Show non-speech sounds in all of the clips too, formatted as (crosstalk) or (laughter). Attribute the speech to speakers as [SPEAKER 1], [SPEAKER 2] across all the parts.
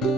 [SPEAKER 1] ઓહો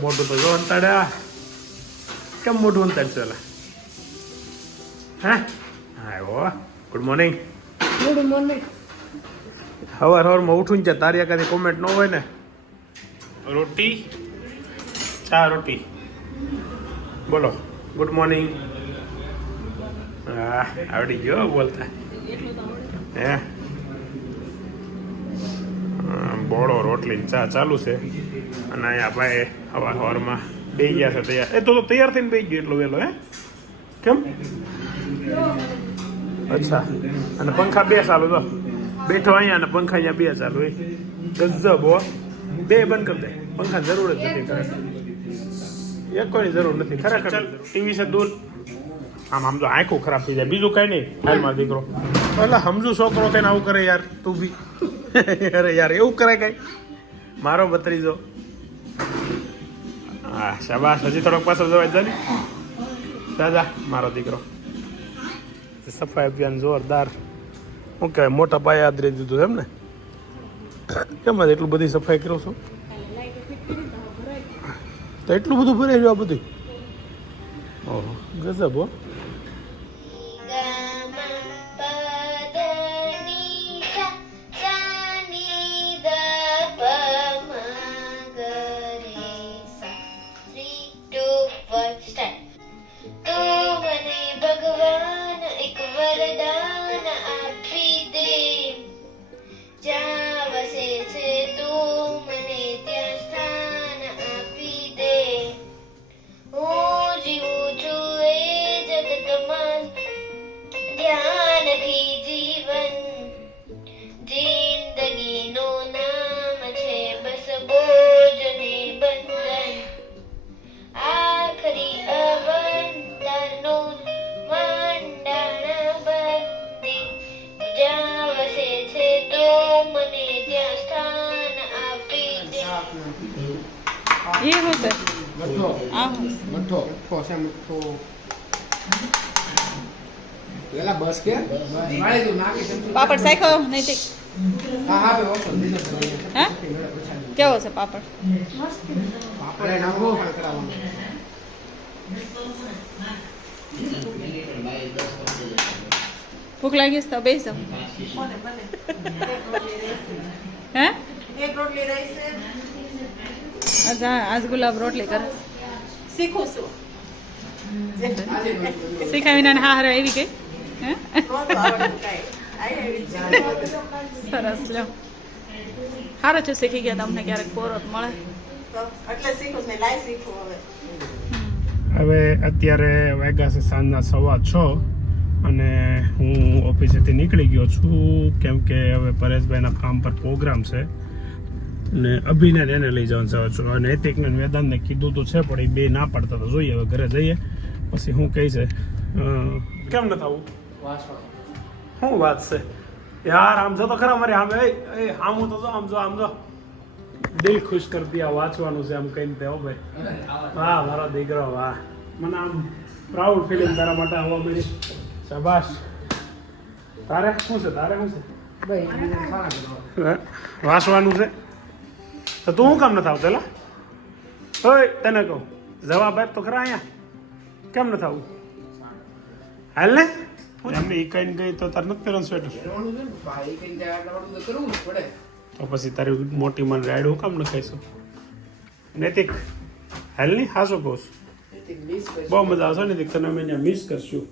[SPEAKER 1] મોટું તો જો અંતાડ્યા કેમ મોટું અંતાડશે એલા હે હા ઓ ગુડ મોર્નિંગ
[SPEAKER 2] ગુડ મોર્નિંગ
[SPEAKER 1] હવાર હવારમાં ઉઠું છે તારી આખા કોમેન્ટ ન હોય ને. રોટી? ચા રોટી. બોલો ગુડ મોર્નિંગ હા આવડી ગયો બોલતા. હે? બોળો રોટલી ચા ચાલુ છે. અને અહીંયા ભાઈ હવાર હવારમાં બે ગયા છે તૈયાર. એ તો તો તૈયાર થઈને બે ગયો એટલો વહેલો હે? કેમ? અચ્છા. અને પંખા બે ચાલુ તો બેઠો અહીંયા અને પંખા અહીંયા બે ચાલુ હોય. ગજબ હો. બે બંધ કરી દે. પંખા જરૂર જ નથી ખરેખર એક કોઈની જરૂર નથી. ખરેખર ટીવી છે દૂર આમ આમ તો આંખો ખરાબ થઈ જાય. બીજું કઈ નહીં. હાલમાં દીકરો. એટલે સમજુ છોકરો કઈ આવું કરે યાર તું બી. (laughs) અરે યાર એવું કરે કઈ? મારો ભત્રીજો. હા શાબાશ. હજી થોડોક પાછો જવાય જાની દાદા મારો દીકરો. સફાઈ અભિયાન જોરદાર. શું કહેવાય, મોટા પાયે આદરી દીધું એમ ને કેમ એટલું બધી સફાઈ કરો છો? તો એટલું બધું ભરાઈ રહ્યું આ બધું ઓહો, ગજબ હો.
[SPEAKER 3] છે
[SPEAKER 2] મઠો
[SPEAKER 4] આ હું છે?
[SPEAKER 2] મઠો મઠો છે મઠો પેલા બસ કે વાળી તું નાખી છે
[SPEAKER 4] પાપડ શાખો નૈતિક
[SPEAKER 2] હા હા બે ઓછો દીધો
[SPEAKER 4] હે કેવો છે પાપડ
[SPEAKER 2] પાપડે નાખો કરાવવાનું
[SPEAKER 4] ભૂખ લાગી છે તો બેસી જાઓ હે આજ આ- આજ ગુલાબ રોટલી કરે.
[SPEAKER 5] શીખું છું.
[SPEAKER 4] શીખાવીને હા હારા આવી ગઈ. હે?
[SPEAKER 5] નહોતું આવડતું કાંઈ.
[SPEAKER 4] સરસ લ્યો. સારું છે શીખી ગયા તમને ક્યારેક પોરોત મળે.
[SPEAKER 5] તો એટલે શીખું છું લાઈ શીખું હવે.
[SPEAKER 1] હવે અત્યારે વાગ્યા છે સાંજના સવા છ અને હું ઓફિસેથી નીકળી ગયો છું કેમ કે હવે પરેશભાઈના ફાર્મ પર પ્રોગ્રામ છે. ને અભિને એને લઈ જવાનું છે અને નૈતિકને વેદાંતને કીધું તો છે પણ એ બે ના પાડતા તો જોઈએ હવે ઘરે જઈએ. પછી હું કહી છે કેમ ન થવું શું વાત છે. યાર આમ જો તો ખરા મારી સામે. એ આમ તો જો આમ જો આમ જો. દિલ ખુશ કરી આ વાંચવાનું છે આમ કહીને તે ભાઈ. વાહ મારો દીકરો વાહ. મને આમ પ્રાઉડ ફિલિંગ તારા માટે આવો મળી. શાબાશ. તારે શું છે તારે શું છે? ભાઈ વાંચવાનું છે? તો તું શું કામ નથી આવતો એલા ઓય તને કહું. જવાબ આપ તો ખરા અહીંયા. કેમ નથી આવું હાલ ને? એમને એ કઈ ગઈ તો તાર નથી પહેરવાનું સ્વેટર
[SPEAKER 2] તો
[SPEAKER 1] પછી તારી મોટી મને રાઈડ હું કામ ન ખાઈશું? નૈતિક હાલ નહીં કહું છું?
[SPEAKER 2] એથી miss કરીશ.
[SPEAKER 1] બહુ મજા આવશે ને તને અમે અહીંયા મિસ કરશું.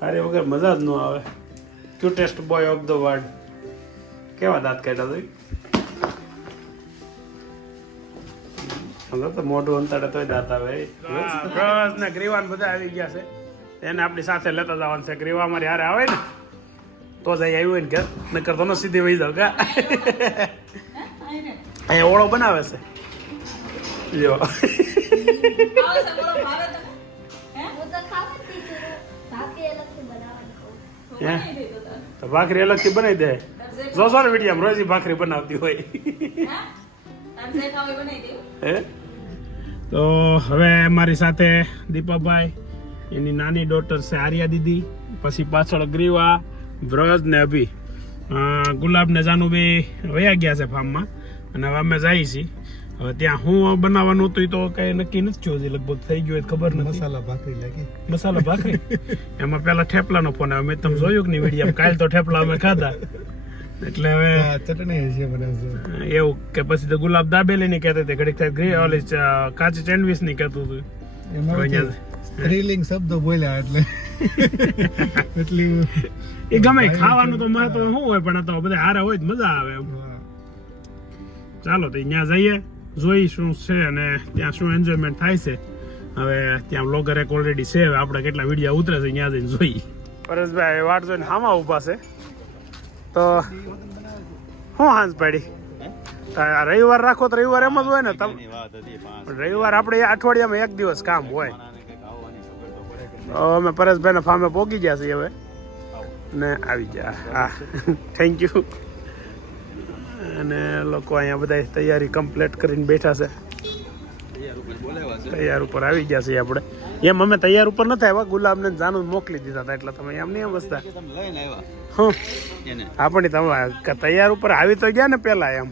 [SPEAKER 1] તારી વગર મજા જ ન આવે. Cutest boy of the world કેવા દાંત કાઢ્યા તો હવે તો મોઢું અંતરે તોય દાંત ભાઈ બસ ને ગ્રીવાન બધા આવી ગયા છે. એને આપણી સાથે લેતા જવાનું છે. ગ્રીવા અમારી હારે આવે ને તો જ અહીં આવ્યું હોય ને ઘર. નકર તો ન સીધી વહી જાવ કા? અહીંયા ઓળો બનાવે છે. જો
[SPEAKER 3] તો ખાવા જ છું ભાખરી અલગથી
[SPEAKER 1] હે? તો ભાખરી અલગથી બનાવી દે. જોશો ને વીડિયો રોજી ભાખરી બનાવતી હોય. હે? તો હવે મારી સાથે દીપાભાઈ એની નાની ડોટર છે આર્યા દીદી પછી પાછળ ગ્રીવા વ્રજ ને અભી. ગુલાબ ને જાનુ બે વયા ગયા છે ફાર્મમાં. અને હવે અમે જઈએ છીએ હવે ત્યાં હું બનાવવાનું હતું તો કઈ નક્કી નથી થયું હજી લગભગ થઈ ગયું ખબર નથી.
[SPEAKER 6] મસાલા ભાખરી લાગી.
[SPEAKER 1] મસાલા ભાખરી? એમાં પેલા ઠેપલાનો ફોન આવ્યો. મેં તમે જોયું કે નહીં વીડિયો કાલ તો ઠેપલા અમે ખાધા. એટલે હવે
[SPEAKER 6] ચટણી છે બનાવશે
[SPEAKER 1] એવું કે પછી તો ગુલાબ દાબેલી ની કહેતા ઘડીક થાય ગ્રી ઓલી કાચી સેન્ડવીચની કહેતું હતું.
[SPEAKER 6] સ્ત્રીલિંગ શબ્દો બોલ્યા એટલે. (laughs) એટલી
[SPEAKER 1] એ ગમે ખાવાનું તો મહત્વ શું હોય પણ તો બધા હારા હોય તો મજા આવે એમ. ચાલો તો ત્યાં જઈએ જોઈ શું છે અને ત્યાં શું એન્જોયમેન્ટ થાય છે. હવે ત્યાં બ્લોગર એક ઓલરેડી છે હવે આપણે કેટલા વીડિયો ઉતરે છે ત્યાં જઈને જોઈ. પરેશભાઈ વાટ જોઈને હામાં ઊભા છે. તો શું હાંસ પાડી? રવિવાર રાખો તો રવિવાર એમ જ હોય ને તમે રવિવાર આપણે અઠવાડિયામાં એક દિવસ કામ હોય. તો અમે પરેશભાઈના ફાર્મે પહોંચી ગયા છીએ હવે. ને આવી ગયા. હા. થેન્ક યુ અને લોકો અહીંયા બધા તૈયારી કમ્પ્લીટ કરીને બેઠા છે. તૈયાર ઉપર આવી ગયા છીએ આપણે. એમ અમે તૈયાર ઉપર નથી આવ્યા ગુલાબને ને જાનું મોકલી દીધા હતા એટલે તમે એમ નહીં એમ વસતા હા પણ તમે તૈયાર ઉપર આવી તો ગયા ને પેલા એમ.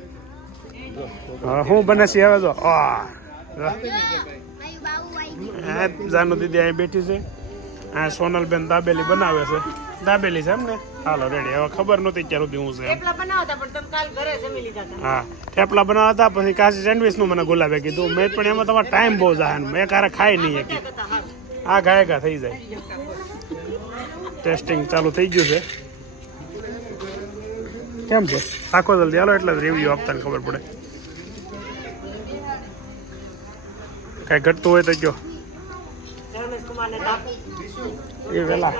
[SPEAKER 1] હા, હું બને છે હવે તો. આ હા, જાનુ દીદી અહીં બેઠી છે. આ સોનલબેન દાબેલી બનાવે છે. દાબેલી છે એમ ને? હાલો રેડી હવે ખબર નહોતી ક્યારે સુધી હું છે એમ. હા થેપલા બનાવતા પછી કાચી સેન્ડવિચનું મને ગુલાબે કીધું. મેં પણ એમાં તમારે ટાઈમ બહુ જાય મેં કારે ખાઈ નહીં શકી આ ગાયકા થઈ જાય. ટેસ્ટિંગ ચાલુ થઈ ગયું છે. કેમ છે? આખો જલ્દી હાલો એટલે રિવ્યુ આપતા ખબર પડે. કઈ ઘટતું હોય તો કયો. એ વેલા.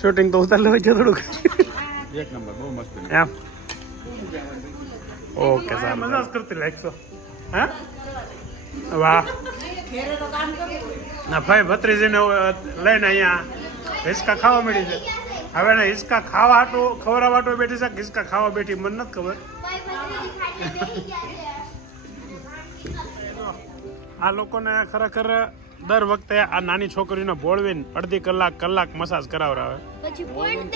[SPEAKER 1] શૂટિંગ તો ઉતાર લેવા છે થોડુંક.
[SPEAKER 6] એક નંબર બહુ મસ્ત
[SPEAKER 1] એમ. ઓકે સર મજા જ કરતી લાગશો હા? વાહ. ના ભાઈ ભત્રીજીને લઈને અહીંયા હિસકા ખાવા મળી છે. હવે ને હિસકા ખાવા હાટું ખવડાવવા હાટું બેઠી છે. હિસકા ખાવા બેઠી મને નથી ખબર. આ લોકોને ખરેખર દર વખતે આ નાની છોકરીને બોળવીને અડધી કલાક કલાક મસાજ કરાવરાવે.
[SPEAKER 3] પછી પોઈન્ટ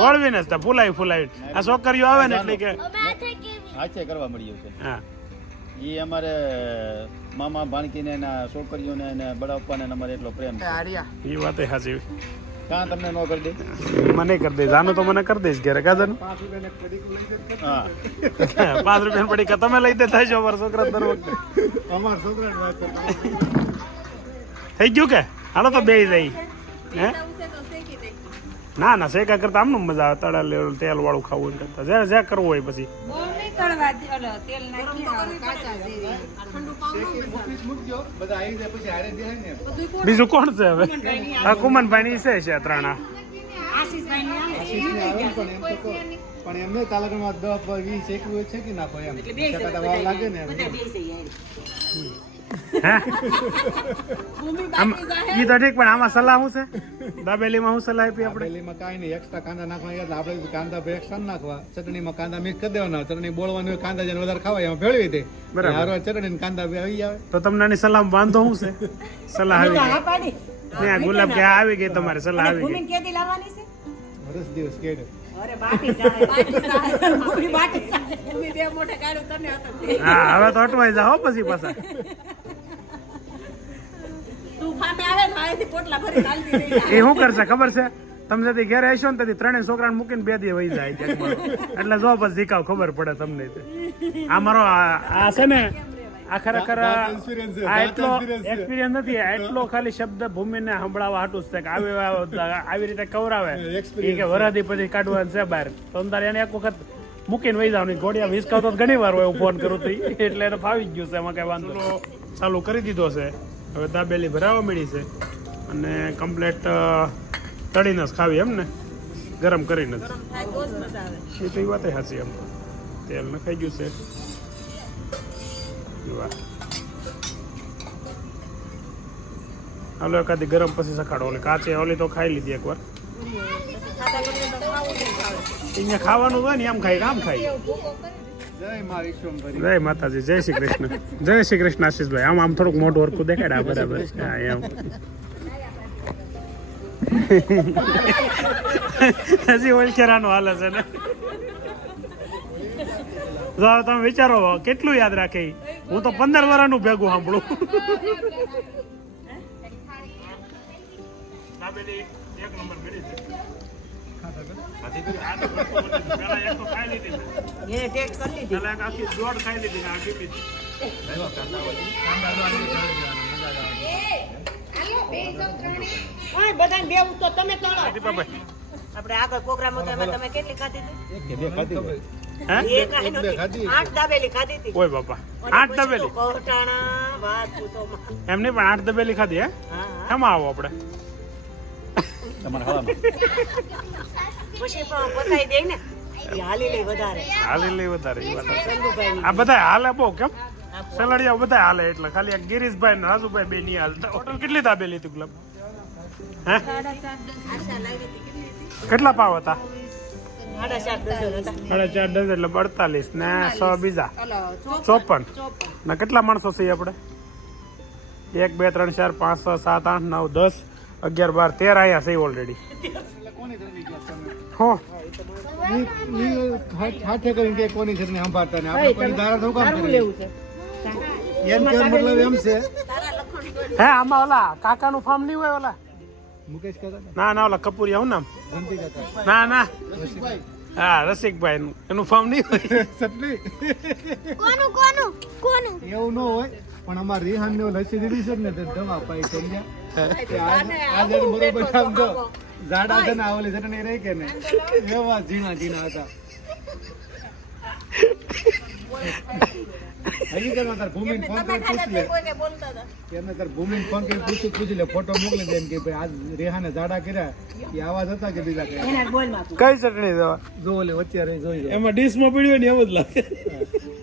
[SPEAKER 1] બોળવીને જ ફૂલાવી ફૂલાવી આ છોકરીઓ આવે ને એટલે કે
[SPEAKER 7] હાથે કરવા મળ્યું છે.
[SPEAKER 1] હા.
[SPEAKER 7] એ અમારે મામા ભાણકીને એના છોકરીઓને અને બડા પપ્પાને અમારે એટલો પ્રેમ છે.
[SPEAKER 1] એ વાત સાચી
[SPEAKER 7] કાં તમને નો કરી દે?
[SPEAKER 1] મને કરી દે. જાનો તો મને કરી દઈશ ઘરે. કાજન
[SPEAKER 7] હા.
[SPEAKER 1] પાંચ રૂપિયા પડી કે તમે લઈ દેતા છો અમારા છોકરા દર વખતે.
[SPEAKER 6] અમારા છોકરા વાત
[SPEAKER 1] થઈ ગયું કે? હાલો તો બે જઈ હે? ના ના શેકા કરતા આમનું મજા આવે. તળા લેવલ તેલ વાળું ખાવું એમ કરતા. જે જે કરવું હોય પછી.
[SPEAKER 6] મૂકજો બધા આવી જાય પછી હારે દેખાય ને
[SPEAKER 1] બીજું કોણ છે હવે? આ કુમનભાઈ ની છે છે ત્રણા
[SPEAKER 6] ને પણ એમને તાલુકામાં દસ વીસ એક છે કે નાખો એમ? લાગે ને
[SPEAKER 1] ઈ તો ઠીક પણ આમાં સલાહ શું છે? દાબેલીમાં શું સલાહ આપી આપણે?
[SPEAKER 6] દાબેલીમાં કાંઈ નહીં એક્સ્ટ્રા કાંદા નાખવા એટલે આપણે કાંદા એક્સ્ટ્રા નાખવા. ચટણીમાં કાંદા મિક્સ કરી દેવાના. ચટણી બોળવાની કાંદા જેને વધારે ખાવા એમાં ભેળવી દે.
[SPEAKER 1] બરાબર.
[SPEAKER 6] હારો ચટણી ને કાંદા આવી આવે.
[SPEAKER 1] તો તમને આની સલાહ વાંધો શું છે? સલાહ આવી ગઈ. ગુલાબ કે આવી ગઈ તમારી સલાહ આવી ગઈ.
[SPEAKER 6] વર્ષ દિવસ કેડે.
[SPEAKER 1] હા હવે તો અટવાઈ જાઓ પછી પાછા
[SPEAKER 5] તું ફામે આવે ને આયેથી પોટલા ભરી ચાલતી રહી
[SPEAKER 1] એ શું કરશે? ખબર છે? તમે જતી ઘેરે આવીશો ને તેથી ત્રણેય છોકરાને મૂકીને બે દી વહી જાય એટલે જો બસ જીકાવ ખબર પડે તમને આ મારો આ છે ને આ ખરેખર
[SPEAKER 6] દાંત experience છે,
[SPEAKER 1] આ એટલો એક્સપિરિયન્સ નથી એટલો ખાલી શબ્દ ભૂમિને સંભળાવવા હાટું છે કે આવી આવી રીતે કવરાવે. કે વરાદી પછી કાઢવાનું છે બહાર. તો અંદર એને એક વખત મૂકીને વહી જવાની. ઘોડિયા વિસકાવતો તો ઘણી વાર હોય હું ફોન કરું તો ઈ. એટલે એને ફાવી જ ગયું છે એમાં કઈ વાંધો ચાલુ કરી દીધો છે. હવે દાબેલી ભરાવા મળી છે. અને કમ્પ્લેટ તળીને જ ખાવી એમ ને? ગરમ કરીને જ. એ તો એ વાત સાચી એમ. તેલ નખાઈ ગયું છે. હાલો એકાદી ગરમ પછી સખાડો. ઓલી કાચે ઓલી તો ખાઈ લીધી એકવાર. અહીંયા ખાવાનું હોય ને એમ ખાય કામ ખાય?
[SPEAKER 6] જય
[SPEAKER 1] માતાજી જય શ્રી કૃષ્ણ. જય શ્રી કૃષ્ણ આશીષભાઈ. આમ આમ થોડુંક મોટું હરખું દેખાડે આ બરાબર. છે હા એમ. હજી ઓલચેરાનું હાલ છે ને. જો હવે તમે વિચારો કેટલું યાદ રાખે હું તો પંદર વર્ષનું ભેગું સાંભળું દાબેલી એક નંબર કરી છે. આ તો ભરપૂર બધી છે. પહેલા એક તો ખાઈ લીધી મેં.
[SPEAKER 5] ટેસ્ટ કરી લીધી.
[SPEAKER 1] પહેલા આખી દોઢ ખાઈ લીધી ને આખી પીધી.
[SPEAKER 5] ઓય બધાને બેવું તો તમે આપણે આગળ પ્રોગ્રામ હતો એમાં તમે કેટલી ખાધી હતી?
[SPEAKER 7] બે ખાધી હોય.
[SPEAKER 1] હે?
[SPEAKER 5] એક આહી નહોતી.
[SPEAKER 6] ખાધી.
[SPEAKER 5] આઠ દાબેલી ખાધી હતી.
[SPEAKER 1] ઓય બાપા. આઠ દબેલી
[SPEAKER 5] તો કવટાણા વાત પૂછો
[SPEAKER 1] એમ પણ આઠ દબેલી ખાધી હે?
[SPEAKER 5] હા હા.
[SPEAKER 1] એમાં આવો આપણે.
[SPEAKER 7] તમારા હાલામાં
[SPEAKER 5] પછી પણ પસાઈ દે ને. હાલી લઈ વધારે.
[SPEAKER 1] હાલી લઈ વધારે ઈ વાત હશે.
[SPEAKER 5] ચંદુભાઈ
[SPEAKER 1] આ બધા હાલે બહુ કેમ? સલાડિયા બધા હાલે એટલે ખાલી આ ગિરીશભાઈ ને રાજુભાઈ બે નહીં હાલતા ટોટલ કેટલી દાબેલી હતી ગુલાબ? હે? કેટલા પાવ હતા?
[SPEAKER 5] સાડા ચાર ડઝન
[SPEAKER 1] એટલે અડતાલીસ ને સો બીજા. ચોપન. ને કેટલા માણસો છીએ આપણે? એક બે ત્રણ ચાર પાંચ છ સાત આઠ નવ દસ અગિયાર બાર તેર આયા છે ઓલરેડી હો.
[SPEAKER 6] હાથે કરીને કે કોની સંભાળતા ને? આપણે કોઈની દારા શું કામ? એમ કહેવાનો મતલબ એમ છે.
[SPEAKER 1] હે આમાં ઓલા કાકાનું ફાર્મ નહીં હોય ઓલા?
[SPEAKER 6] મુકેશ કાકા
[SPEAKER 1] ના? ના ઓલા કપૂરિયા હું નામ.
[SPEAKER 6] કાકા.
[SPEAKER 1] ના ના. હા રસિકભાઈ. નું એનું ફાર્મ નહીં હોય.
[SPEAKER 6] સટલી
[SPEAKER 3] કોનું કોનું કોનું?
[SPEAKER 6] એવું ન હોય પણ અમારે રિહાન ને લસી દીધી છે ને તે દવા પાઈ સમજ્યા ગયા બરોબર આમ જો. ઝાડા છે ને આ ઓલી ચટણી રહી કે ને એવા ઝીણા ઝીણા હતા. હકીકતમાં તાર ભૂમિને ફોન કરી પૂછી લે. તાર ફોન કરી પૂછી પૂછી ફોટો મોકલી દે એમ કે ભાઈ આજ રેહાને ઝાડા કર્યા. એ આવાજ હતા કે બીજા કઈ?
[SPEAKER 5] એના બોલમાં
[SPEAKER 1] કઈ ચટણી દેવા
[SPEAKER 6] જો ઓલે વચ્ચે રહી જોઈ
[SPEAKER 1] એમાં ડીશમાં પડ્યું ને એવું જ લાગે.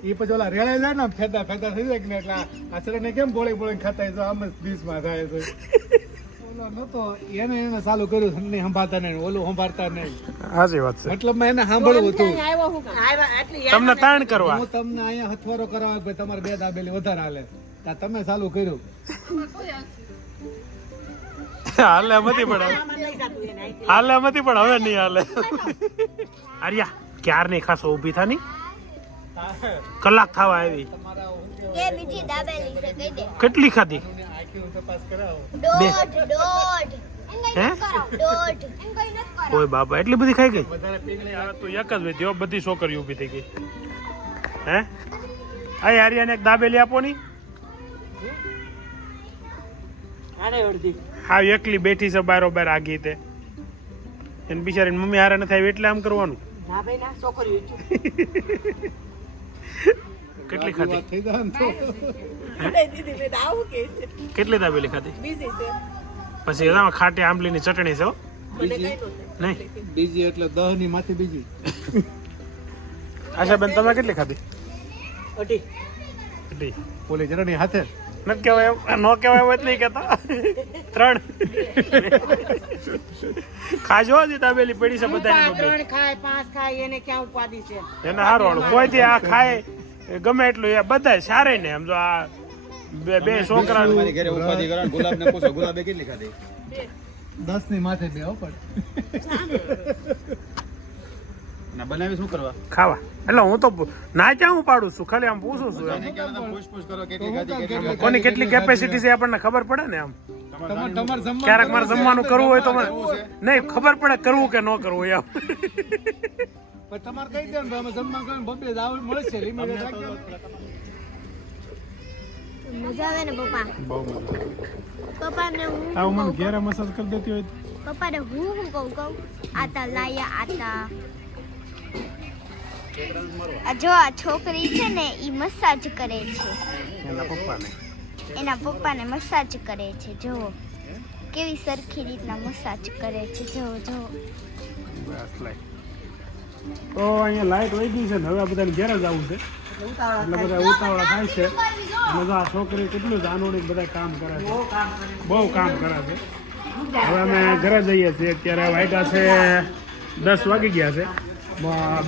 [SPEAKER 6] એ પછી ઓલા જાય ને ફેતા ફેતા થઈ જાય કે ને એટલે આ આચરણને કેમ બોળી બોળી ખાતા હોય? તો આમ જ બીસમાં થાય છે. ઓલો નતો એને એને ચાલુ કર્યું નહીં સંભાળતા નહીં ઓલું સંભાળતા નહીં.
[SPEAKER 1] સાચી વાત છે.
[SPEAKER 6] મતલબ એને સાંભળવું હતું.
[SPEAKER 1] તમને તાણ કરવા.
[SPEAKER 6] હું તમને અહીંયા હથવારો કરાવ ભાઈ તમારે બે દાબેલી વધારે હાલે. તા તમે ચાલુ કર્યું.
[SPEAKER 1] હાલે મતી પણ. હાલે મતી પણ હવે નહીં હાલે. આર્યા ક્યાર નહીં ખાસો ઊભી થાની કલાક થવા આવી.
[SPEAKER 3] એ બીજી દાબેલી છે કહી દે.
[SPEAKER 1] કેટલી ખાધી?
[SPEAKER 6] આખી તપાસ કરાવો.
[SPEAKER 3] દોઢ દોઢ. કઈ
[SPEAKER 1] ઓય બાપા એટલી બધી ખાઈ ગઈ? તો એક જ વેધી બધી છોકરીઓ ઊભી થઈ ગઈ. હે? આ આર્યાને એક દાબેલી આપો ની. હા એકલી બેઠી છે બારો બાર આગી તે એને બિચારીને મમ્મી હારે નથી આવી એટલે આમ કરવાનું.
[SPEAKER 5] ના ના. (laughs)
[SPEAKER 1] કેટલી ખાધી (laughs)
[SPEAKER 6] ને
[SPEAKER 1] કેટલી દાબેલી ખાધી? પછી એમાં ખાટી આંબલીની ચટણી છે હો.
[SPEAKER 5] મને કઈ નહોતું.
[SPEAKER 1] નહીં.
[SPEAKER 6] બીજી એટલે દહની માંથી બીજી.
[SPEAKER 1] આશાબેન તમે કેટલી ખાધી?
[SPEAKER 5] અઢી.
[SPEAKER 6] ઓલી ચટણી હાથે?
[SPEAKER 1] નથી કહેવાય ન કહેવાય એમ જ નહીં કહેતા. ત્રણ. ખાજો હજી દાબેલી પડી છે બધાની.
[SPEAKER 5] ત્રણ ખાય પાંચ ખાય એને ક્યાં ઉપાધિ છે?
[SPEAKER 1] એને હારું હારું. કોઈથી આ ખાય. એ ગમે એટલું એ. બધા સારે ને સમજો આ બે બે છોકરા
[SPEAKER 7] મારી ઘરે ઉપાધિ કરો ગુલાબ ને પૂછો ગુલાબે કેટલી ખાધી?
[SPEAKER 6] દસની માથે બે હો પણ.
[SPEAKER 7] બનાવી શું કરવા?
[SPEAKER 1] ખાવા. એટલે હું તો ના ક્યાં હું પાડું છું? ખાલી આમ પૂછું છું. કોની કેટલી કેપેસિટી છે આપણને ખબર પડે ને આમ.
[SPEAKER 6] તમારે તમારે જમવાનું
[SPEAKER 1] ક્યારેક મારે જમવાનું કરવું હોય તો નહીં ખબર પડે કરવું કે ન કરવું એમ.
[SPEAKER 6] તમારે કઈ દે જમવાનું બબે જ આવું
[SPEAKER 3] મજા આવે ને પપ્પા?
[SPEAKER 1] બહુ મજા
[SPEAKER 3] પપ્પાને હું
[SPEAKER 1] આવું મને ઘેરે મસાજ કરી દેતી હોય
[SPEAKER 3] પપ્પાને હું હું કહું કહું? આતા લાયા આતા. આ જો આ છોકરી છે ને ઈ મસાજ કરે છે.
[SPEAKER 1] એના પપ્પાને.
[SPEAKER 3] એના પપ્પાને મસાજ કરે છે જો કેવી સરખી રીતના મસાજ કરે છે જો જો
[SPEAKER 1] બસ લાઈટ. તો અહીંયા લાઈટ વહી ગઈ છે ને હવે આ બધાને ઘેર જ આવું છે. એટલે બધા ઉતાવળા થાય છે. અને જો આ છોકરી કેટલું જાનોડી બધા કામ કરે છે. બહુ કામ કરે છે. હવે અમે ઘરે જઈએ છીએ. અત્યારે વાગ્યા છે દસ વાગી ગયા છે.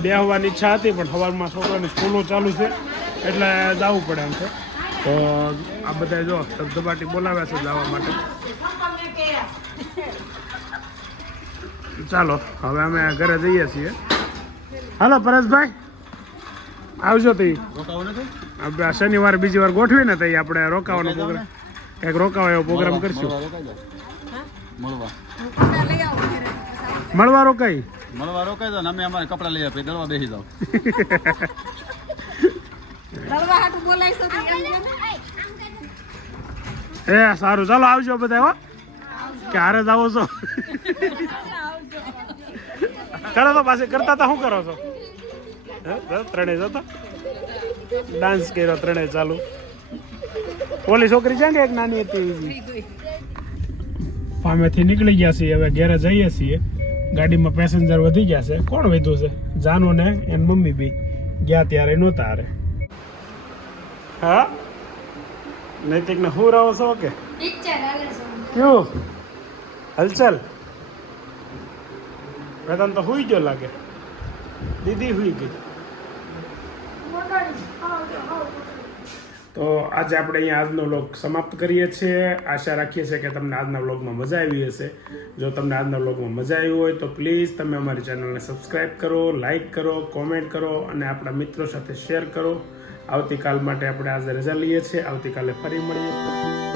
[SPEAKER 1] બે હોવાની ઈચ્છા હતી પણ સવારમાં છોકરાની સ્કૂલો ચાલુ છે એટલે જવું પડે એમ છે. તો આ બધા જો ધબધબાટી બોલાવ્યા છે જવા માટે. ચાલો હવે અમે ઘરે જઈએ છીએ. હાલો પરેશભાઈ. આવજો
[SPEAKER 7] તઈ
[SPEAKER 1] આપણે આ શનિવાર બીજી વાર ગોઠવી ને તો આપણે રોકાવાનો પ્રોગ્રામ કંઈક રોકાવા એવો પ્રોગ્રામ કરશું.
[SPEAKER 7] મળવા રોકાઈ મળવા.
[SPEAKER 1] મળવા રોકાઈ?
[SPEAKER 7] દો અમે અમારે કપડા લઈ આપીએ દળવા બેસી જાઓ. (laughs)
[SPEAKER 1] એ સારું. ચાલો આવજો બધા હો. ક્યારે આવો છો. (laughs) કરો તો પાછી. કરતા તા શું કરો છો? ત્રણેય જતા? ડાન્સ કર્યો ત્રણેય ચાલુ. ઓલી છોકરી છે ને એક નાની હતી ઈ. પામેથી નીકળી ગયા છીએ હવે ઘેરે જઈએ છીએ. ગાડીમાં પેસેન્જર વધી ગયા છે. કોણ વધ્યું છે? જાનુ ને એન મમ્મી બી. ગયા ત્યારે નહોતા હારે. હા? નૈતિક ને હું રહો છો કે? ક્યું? હલચલ. વેદાંત તો હુઈ ગયો લાગે. દીદી હુઈ ગઈ. તો આજે આપણે અહીંયા આજનો વ્લોગ સમાપ્ત કરીએ છીએ. આશા રાખીએ છીએ કે તમને આજના વ્લોગમાં મજા આવી હશે. જો તમને આજના વ્લોગમાં મજા આવી હોય તો પ્લીઝ તમે અમારી ચેનલને સબસ્ક્રાઇબ કરો, લાઇક કરો, કોમેન્ટ કરો અને આપણા મિત્રો સાથે શેર કરો. આવતીકાલ માટે આપણે આજે રજા લઈએ છીએ. આવતીકાલે ફરી મળીએ.